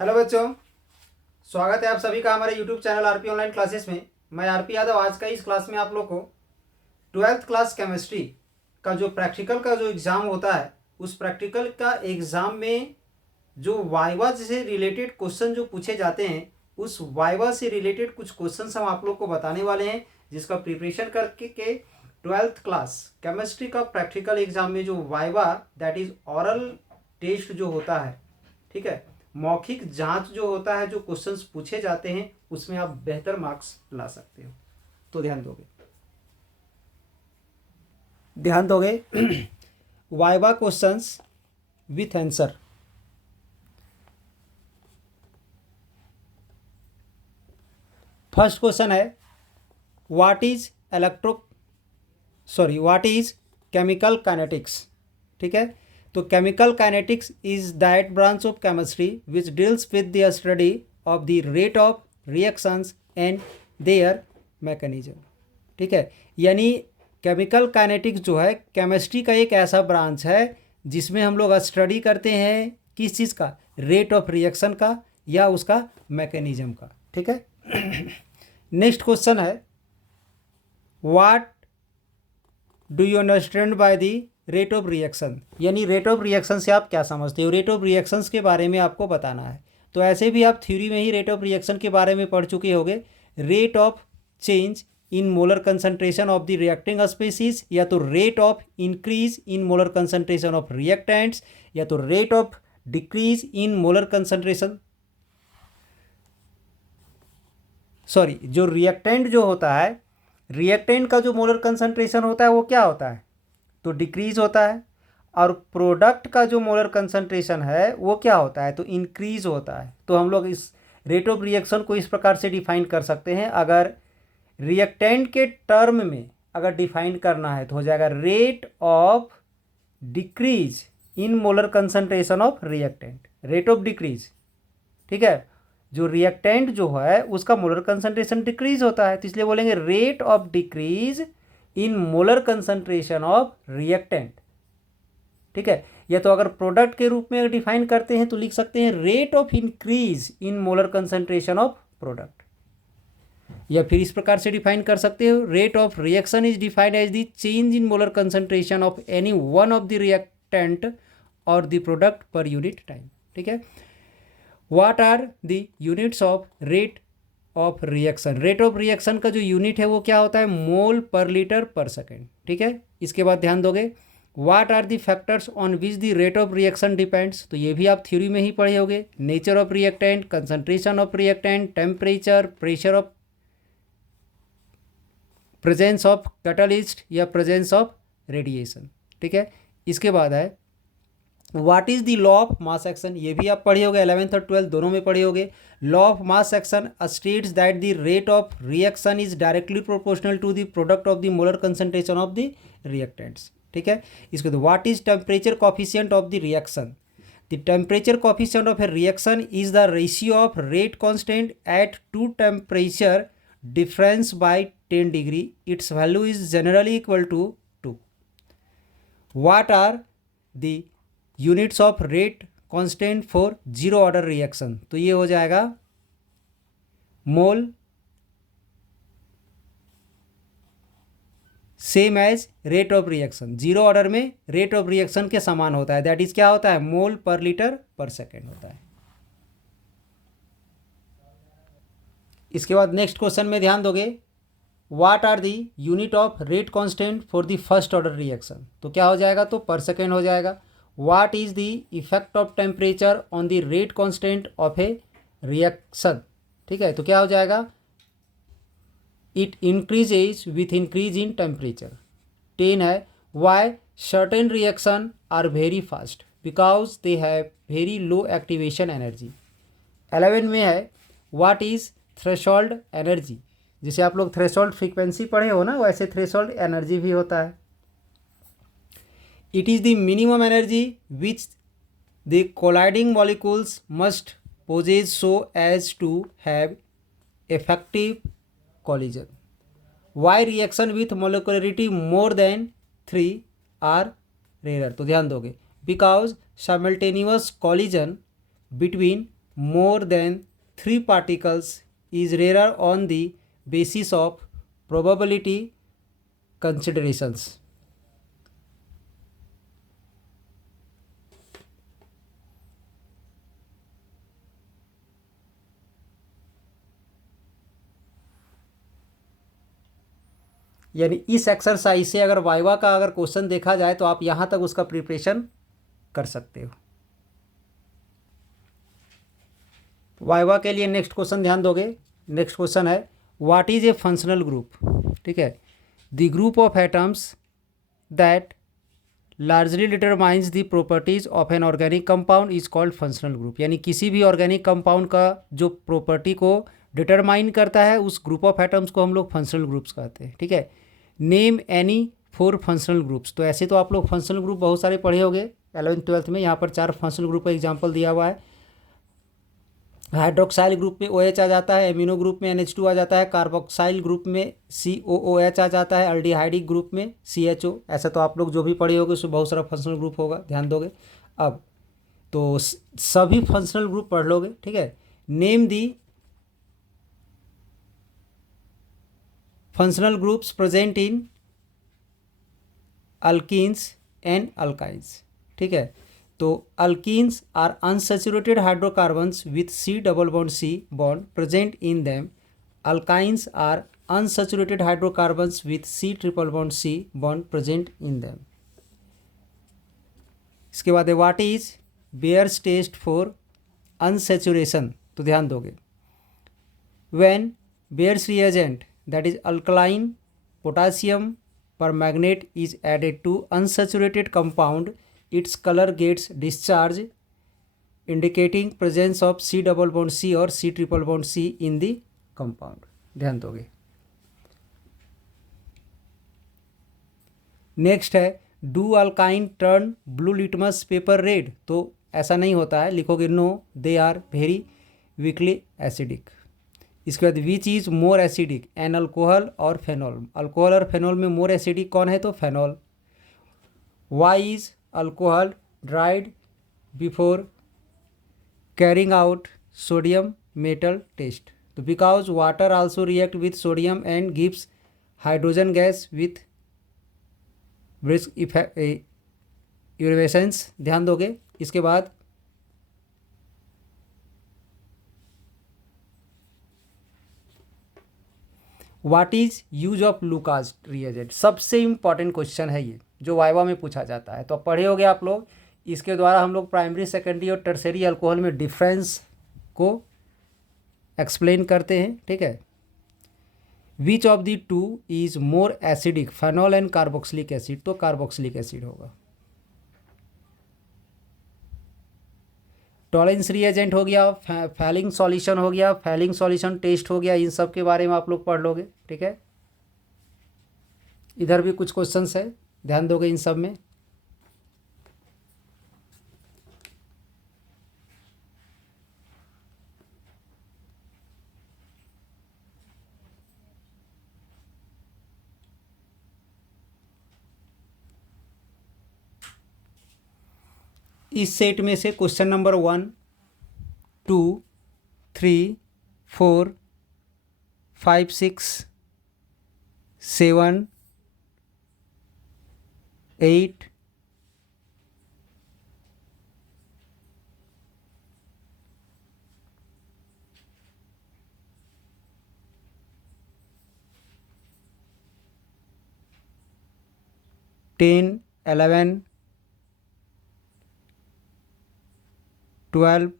Hello बच्चों, स्वागत है आप सभी का हमारे YouTube channel RP online classes में। मैं आरपी यादव। आज का इस क्लास में आप लोग को 12th क्लास केमिस्ट्री का जो प्रैक्टिकल का जो एग्ज़ाम होता है, उस प्रैक्टिकल का एग्ज़ाम में जो वाइवा से रिलेटेड क्वेश्चन जो पूछे जाते हैं, उस वाइवा से रिलेटेड कुछ क्वेश्चंस हम आप लोग को बताने वाले हैं, जिसका प्रिपरेशन करके के 12th क्लास केमिस्ट्री का प्रैक्टिकल एग्ज़ाम में जो viva that is oral test जो होता है, ठीक है, मौखिक जांच जो होता है, जो क्वेश्चंस पूछे जाते हैं, उसमें आप बेहतर मार्क्स ला सकते हो। तो ध्यान दोगे viva questions with answer. First question है व्हाट इज केमिकल काइनेटिक्स। ठीक है, तो chemical kinetics is that branch of chemistry which deals with the study of the rate of reactions and there mechanism. ठीक है, यानी केमिकल काइनेटिक्स जो है chemistry का एक ऐसा ब्रांच है जिसमें हम लोग स्टडी करते हैं किस चीज़ का, रेट ऑफ रिएक्शन का या उसका मैकेनिज्म का। ठीक है, नेक्स्ट क्वेश्चन है what do you understand by the rate of reaction, यानी रेट ऑफ रिएक्शन से आप क्या समझते हो, रेट ऑफ रिएक्शंस के बारे में आपको बताना है। तो ऐसे भी आप थ्योरी में ही रेट ऑफ रिएक्शन के बारे में पढ़ चुके होंगे। Rate of change in molar concentration of the reacting species, या तो rate of increase in molar concentration of reactants, या तो rate of decrease in molar concentration, sorry, जो रिएक्टेंट जो होता है, रिएक्टेंट का जो मोलर कंसंट्रेशन होता है वो क्या होता है, तो डिक्रीज होता है। और प्रोडक्ट का जो मोलर कंसंट्रेशन है वो क्या होता है, तो इंक्रीज होता है। तो हम लोग इस रेट ऑफ रिएक्शन को इस प्रकार से डिफाइन कर सकते हैं। अगर रिएक्टेंट के टर्म में अगर डिफाइन करना है तो हो जाएगा rate of decrease in molar concentration of reactant, rate of decrease. ठीक है, जो रिएक्टेंट जो है उसका मोलर कंसंट्रेशन डिक्रीज होता है, तो इसलिए बोलेंगे rate of decrease in molar concentration of reactant. ठीक है, या तो अगर प्रोडक्ट के रूप में डिफाइन करते हैं तो लिख सकते हैं rate of increase in molar concentration of product, या फिर इस प्रकार से डिफाइन कर सकते हो rate of reaction is defined as the change in molar concentration of any one of the reactant और the product per unit time. ठीक है, what are the units of rate of reaction, rate of reaction का जो unit है वो क्या होता है, मोल पर लीटर पर सेकेंड। ठीक है, इसके बाद ध्यान दोगे what are the factors on which the rate of reaction depends, तो ये भी आप थ्योरी में ही पढ़े होगे। Nature of reactant, concentration of reactant, temperature, pressure of, presence of catalyst या प्रेजेंस ऑफ रेडिएशन। ठीक है, इसके बाद है what is the law of mass action, ये भी आप पढ़े होगे, 11th और 12th दोनों में पढ़े होगे। Law of mass action states that the rate of reaction is directly proportional to the product of the molar concentration of the reactants. ठीक है, इसको तो what is temperature coefficient of the reaction, the temperature coefficient of a reaction is the ratio of rate constant at two temperature difference by 10 degree, its value is generally equal to 2। What are the units of rate constant for zero order reaction, तो ये हो जाएगा mole same as rate of reaction, zero order में rate of reaction के समान होता है, that is क्या होता है, मोल पर लीटर पर सेकेंड होता है। इसके बाद नेक्स्ट क्वेश्चन में ध्यान दोगे what are the unit of rate constant for the first order reaction, तो क्या हो जाएगा, तो पर सेकेंड हो जाएगा। What is the effect of temperature on the rate constant of a reaction, ठीक है, तो क्या हो जाएगा, it increases with increase in temperature. 10 है why certain reaction are very fast because they have very low activation energy. 11 में है what is threshold energy, जिसे आप लोग थ्रेशोल्ड फ्रीक्वेंसी पढ़े हो ना, वैसे थ्रेशोल्ड एनर्जी भी होता है। It is the minimum energy which the colliding molecules must possess so as to have effective collision. Why reaction with molecularity more than 3 are rarer? तो ध्यान दोगे because simultaneous collision between more than 3 particles is rarer on the basis of probability considerations. यानी इस exercise से अगर viva का अगर question देखा जाए तो आप यहाँ तक उसका प्रिपरेशन कर सकते हो। वाइवा के लिए नेक्स्ट क्वेश्चन ध्यान दोगे। नेक्स्ट क्वेश्चन है what is A functional group. ठीक है, the group of atoms that largely determines the properties of an organic compound is called functional group. यानी किसी भी ऑर्गेनिक कंपाउंड का जो प्रॉपर्टी को डिटरमाइन करता है उस ग्रुप ऑफ एटम्स को हम लोग फंक्शनल ग्रुप्स कहते हैं। ठीक है, नेम एनी 4 फंक्शनल ग्रुप्स। तो ऐसे तो आप लोग फंक्शनल ग्रुप बहुत सारे पढ़े होंगे 11th-12th में। यहाँ पर 4 फंक्शनल ग्रुप का एग्जाम्पल दिया हुआ है। हाइड्रोक्साइल ग्रुप में OH आ जाता है, एमिनो ग्रुप में NH2 आ जाता है, कार्बोक्साइल ग्रुप में COOH आ जाता है, अल्डिहाइडिक ग्रुप में CHO। ऐसा तो आप लोग जो भी पढ़े होंगे उसमें बहुत सारा फंक्शनल ग्रुप होगा, ध्यान दोगे। अब तो सभी फंक्शनल ग्रुप पढ़ लोगे। ठीक है, name the functional groups present in alkenes and alkynes. ठीक है, तो alkenes are unsaturated hydrocarbons with C double bond C bond present in them. Alkynes are unsaturated hydrocarbons with C triple bond C bond present in them. इसके बाद what is Baeyer's test for unsaturation. तो ध्यान दोगे, when Baeyer's reagent that is alkaline potassium permanganate is added to unsaturated compound, its color gets discharged indicating presence of C double bond C or C triple bond C in the compound। ध्यान दोगे। Next है do alkyne turn blue litmus paper red. तो ऐसा नहीं होता है, लिखोगे no they are very weakly acidic. इसके बाद which is more acidic, an alcohol और फेनॉल। अल्कोहल और फेनॉल में मोर एसिडिक कौन है, तो phenol. Why is alcohol dried before carrying out sodium metal test. तो because water also react with sodium and gives hydrogen gas with brisk effect. ध्यान दोगे। इसके बाद what is use of Lucas reagent. सबसे important question है ये, जो viva में पूछा जाता है। तो अब पढ़े होगे आप लोग। इसके द्वारा हम लोग प्राइमरी, सेकेंडरी और टर्सरी अल्कोहल में डिफरेंस को एक्सप्लेन करते हैं। ठीक है, which of the two is more acidic, phenol and carboxylic acid. तो कार्बोक्सिलिक एसिड होगा। टॉलेंस रिएजेंट हो गया, फैलिंग सॉल्यूशन हो गया, फैलिंग सॉल्यूशन टेस्ट हो गया। इन सब के बारे में आप लोग पढ़ लोगे। ठीक है, इधर भी कुछ क्वेश्चंस है, ध्यान दोगे इन सब में। इस सेट में से क्वेश्चन नंबर 1, 2, 3, 4, 5, 6, 7, 8, 10, 11, 12,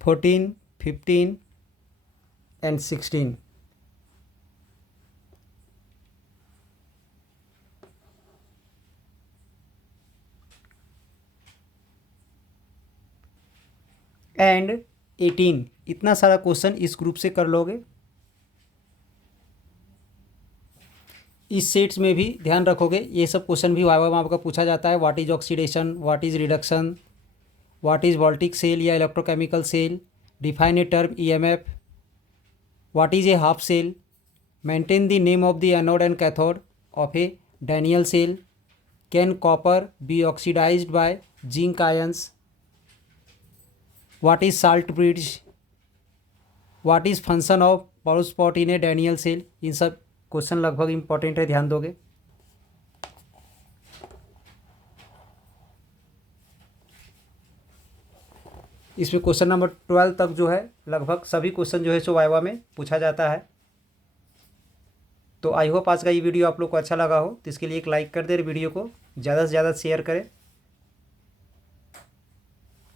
14, 15 and 16। एंड 18। इतना सारा क्वेश्चन इस ग्रुप से कर लोगे। इस सेट्स में भी ध्यान रखोगे, ये सब क्वेश्चन भी वाइवा में आपका पूछा जाता है। What is oxidation, what is reduction, what is voltaic cell या electrochemical cell, define a term EMF, what is a half cell, mention the name of the anode and cathode of a Daniell cell, can copper be oxidised by zinc ions, what is salt bridge, what is function of porous spot in a Daniell cell. इन सब question लगभग important है, ध्यान दोगे। इसमें question number 12 तक जो है लगभग सभी क्वेश्चन जो है सो वाइवा में पूछा जाता है। तो आई होप आज का ये वीडियो आप लोग को अच्छा लगा हो, तो इसके लिए एक लाइक कर दे, वीडियो को ज़्यादा से ज़्यादा शेयर करें।